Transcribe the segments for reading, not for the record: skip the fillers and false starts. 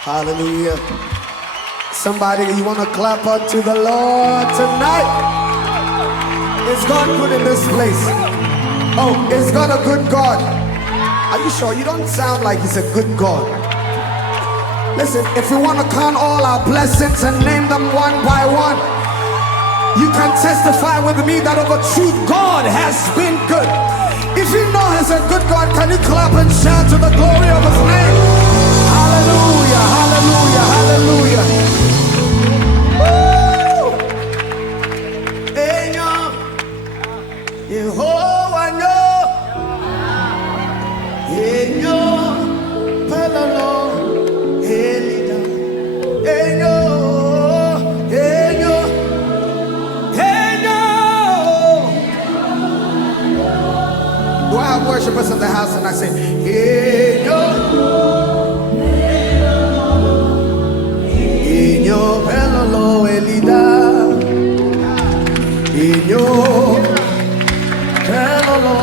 Hallelujah. Somebody, you want to clap unto the Lord tonight? Is God good in this place? Oh, is God a good God? Are you sure? You don't sound like he's a good God. Listen, if we want to count all our blessings and name them one by one, you can testify with me that of a truth God has been good. If you know he's a good God, can you clap and shout to the glory of his name? Hallelujah, hallelujah, hallelujah. Woo! Enyo, Yehowa no. Enyo, lɔlɔ, Elida. Enyo, Enyo, Enyo. Do I have worshipers in the house and I say, Enyo? Enyo, lɔlɔ, Elida. Enyo, lɔlɔ.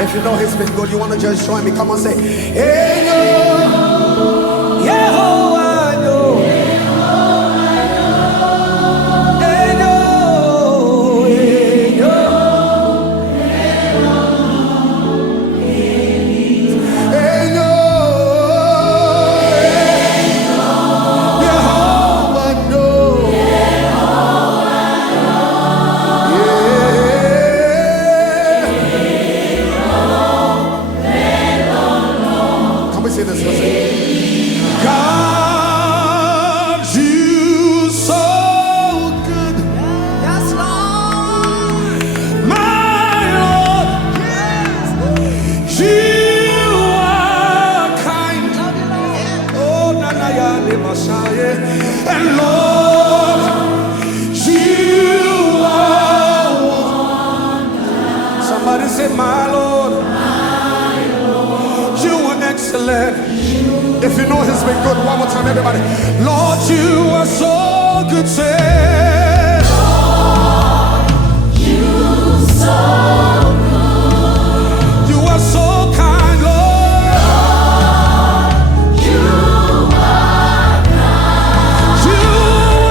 If you know he's been good, you want to just join me. Come on, say, Enyo, Yehowa, no. Enyo, Enyo, Enyo, Yehowa, no. Say this, listen. God, you so good. Yes, Lord. My Lord. Yes. You are kind. Oh, Nanayale Messiah. And Lord, you are wonderful. Somebody say, my Lord. Excellent. If you know he's been good, one more time, everybody. Lord, you are so good. Say, Lord, you so good. You are so kind, Lord. Lord, you are kind. You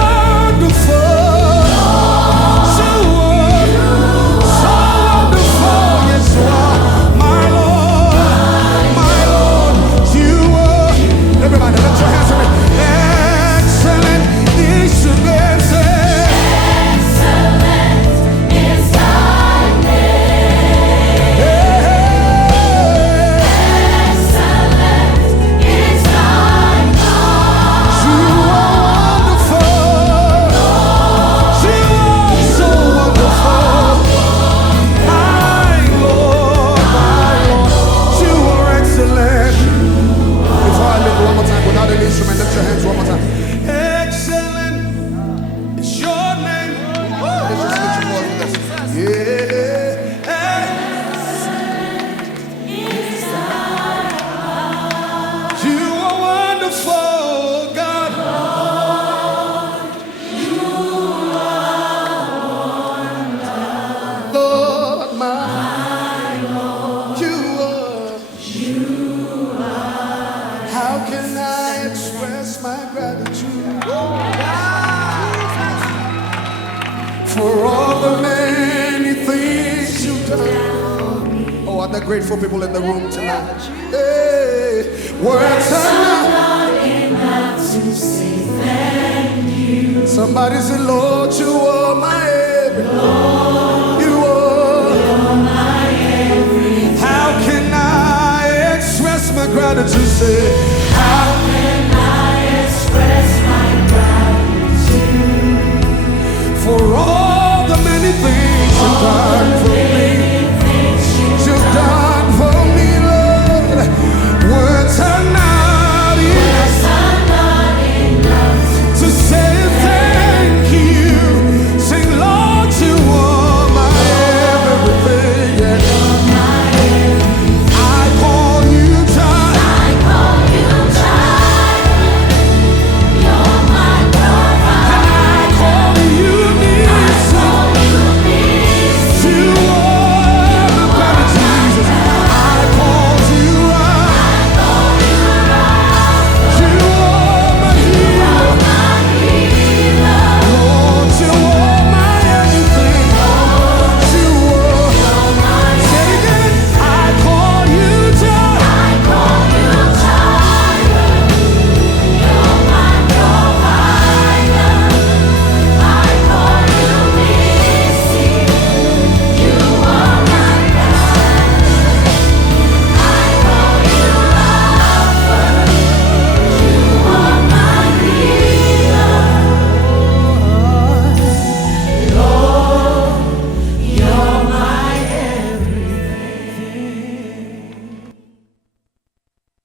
are wonderful. Lord, so wonderful. Yes, you are, my Lord. Everybody, lift your hands to me. Excellent is your name. Excellent is thy name. Excellent is thy God. You are wonderful. You are so wonderful. My Lord, you are excellent. Before I live one more time without an instrument, lift your hands one more time. Excellent is your name. Let's just lift your voice with us. Yeah. Excellent is thy God. You are wonderful, God. Lord, you are wonderful. Lord, my Lord, you are. How can I express my gratitude for all the many things you've done? Oh, are there grateful people in the room tonight? Hey, words are not enough to say thank you. Somebody say, Lord, you are my everything. Lord, you are my everything. How can I express my gratitude? Say, how can I express my gratitude for all the many things you've done?